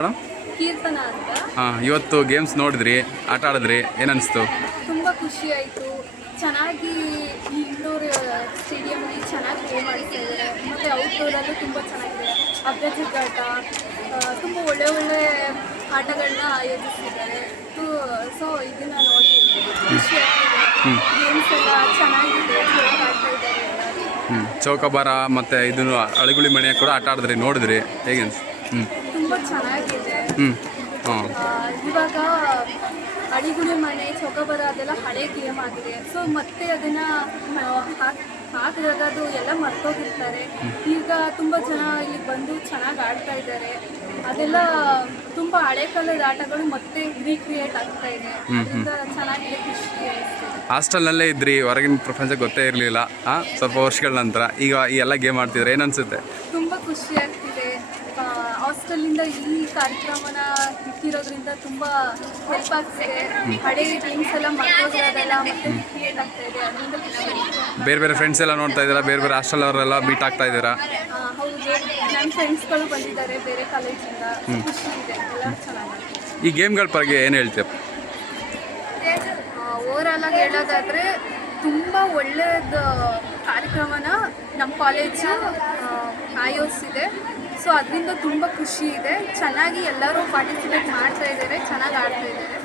Madam ಕೀರ್ತನ ಅಂತ. ಇವತ್ತು games ನೋಡಿದ್ರಿ, ಆಟ ಆಡಿದ್ರಿ, ಏನನ್ನಿಸ್ತು? ತುಂಬ ಖುಷಿ ಆಯಿತು. ಚೆನ್ನಾಗಿ ಇಂಡೋರ್ ಸ್ಟೇಡಿಯಮಲ್ಲಿ ಚೆನ್ನಾಗಿ ಗೇಮ್ ಆಡ್ತಾ ಇದ್ದಾರೆ, ಮತ್ತು ಔಟ್ಡೋರಲ್ಲೂ ತುಂಬ ಚೆನ್ನಾಗಿದೆ. ಅಗ್ಗಜಿಗ್ಗಾಟ, ತುಂಬ ಒಳ್ಳೆ ಆಟಗಳನ್ನ ಆಯೋಜಿಸಿದ್ದಾರೆ. ಸೊ ಇದನ್ನು ನೋಡಿ ಖುಷಿ ಆಗ್ತಿದೆ. ಗೇಮ್ಸ್ ಎಲ್ಲ ಚೆನ್ನಾಗಿದೆ, ಚೆನ್ನಾಗಿ ಆಡ್ತಾ ಇದ್ದಾರೆ ಎಲ್ಲರೂ. ಚೌಕಾಬಾರ ಮತ್ತು ಇದನ್ನು ಅಳಗುಳಿ ಮಣೆ ಕೂಡ ಆಟ ಆಡಿದ್ರಿ, ನೋಡಿದ್ರಿ, ಹೇಗೆ ಅನ್ಸ್? ತುಂಬ ಚೆನ್ನಾಗಿದೆ. ಇವಾಗ ಅಳಿಗುಳಿ ಮನೆ, ಚೌಕಾಬಾರ ಅದೆಲ್ಲ ಹಳೆ ಗೇಮ್ ಆಗಿದೆ. ಸೊ ಮತ್ತೆ ಅದನ್ನು ಹಾಕಿದಾಗ ಅದು ಎಲ್ಲ ಮರ್ತೋಗಿರ್ತಾರೆ. ಈಗ ತುಂಬ ಜನ ಇಲ್ಲಿ ಬಂದು ಚೆನ್ನಾಗಿ ಆಡ್ತಾ ಇದ್ದಾರೆ. ಅದೆಲ್ಲ ತುಂಬ ಹಳೆ ಕಾಲದ ಆಟಗಳು ಮತ್ತೆ ರೀಕ್ರಿಯೇಟ್ ಆಗ್ತಾ ಇದೆ. ಅದರಿಂದ ಚೆನ್ನಾಗಿದೆ, ಖುಷಿ ಆಯಿತು. ಹಾಸ್ಟೆಲ್ನಲ್ಲೇ ಇದ್ರಿ, ಹೊರಗಿನ ಪ್ರಪಂಚ ಗೊತ್ತೇ ಇರಲಿಲ್ಲ. ಸ್ವಲ್ಪ ವರ್ಷಗಳ ನಂತರ ಈಗ ಈ ಎಲ್ಲ ಗೇಮ್ ಆಡ್ತಿದ್ರೆ ಏನನ್ಸುತ್ತೆ? ತುಂಬ ಖುಷಿ ಆಗ್ತಿದೆ. ಹಾಸ್ಟೆಲಿಂದ ಈ ಕಾರ್ಯಕ್ರಮನ ಇಟ್ಟಿರೋದ್ರಿಂದ ತುಂಬ ಹೆಲ್ಪ್ ಆಗ್ತಿದೆ. ಹಳೆ ಗೇಮ್ಸ್ ಎಲ್ಲ ಮರ್ತೋಗಿರೋದೆಲ್ಲ ಮತ್ತೆ ಕ್ರಿಯೇಟ್ ಆಗ್ತಾ ಇದೆ. ಅದರಿಂದ ಖುಷಿ ಆಗುತ್ತೆ. ಬೇರೆ ಫ್ರೆಂಡ್ಸ್ ಎಲ್ಲ ನೋಡ್ತಾ ಇದ್ದೀರಾ? ಬೇರೆ ಹಾಸ್ಟೆಲ್ ಅವರೆಲ್ಲ ಮೀಟ್ ಆಗ್ತಾ ಇದ್ದೀರಾ? ಹೌದು, ನನ್ನ ಫ್ರೆಂಡ್ಸ್ಗಳು ಬಂದಿದ್ದಾರೆ ಬೇರೆ ಕಾಲೇಜಿಂದ. ಖುಷಿ ಇದೆ, ಎಲ್ಲ ಚೆನ್ನಾಗಿದೆ. ಈ ಗೇಮ್ಗಳ ಬಗ್ಗೆ ಏನು ಹೇಳ್ತೀರ? ಓವರಾಲ್ ಆಗಿ ಹೇಳೋದಾದರೆ ತುಂಬ ಒಳ್ಳೆಯದು ಕಾರ್ಯಕ್ರಮನ ನಮ್ಮ ಕಾಲೇಜು ಆಯೋಜಿಸಿದೆ. ಸೊ ಅದರಿಂದ ತುಂಬ ಖುಷಿ ಇದೆ. ಚೆನ್ನಾಗಿ ಎಲ್ಲರೂ ಪಾರ್ಟಿಸಿಪೇಟ್ ಮಾಡ್ತಾ ಇದ್ದಾರೆ, ಚೆನ್ನಾಗಿ ಆಡ್ತಾ ಇದ್ದಾರೆ.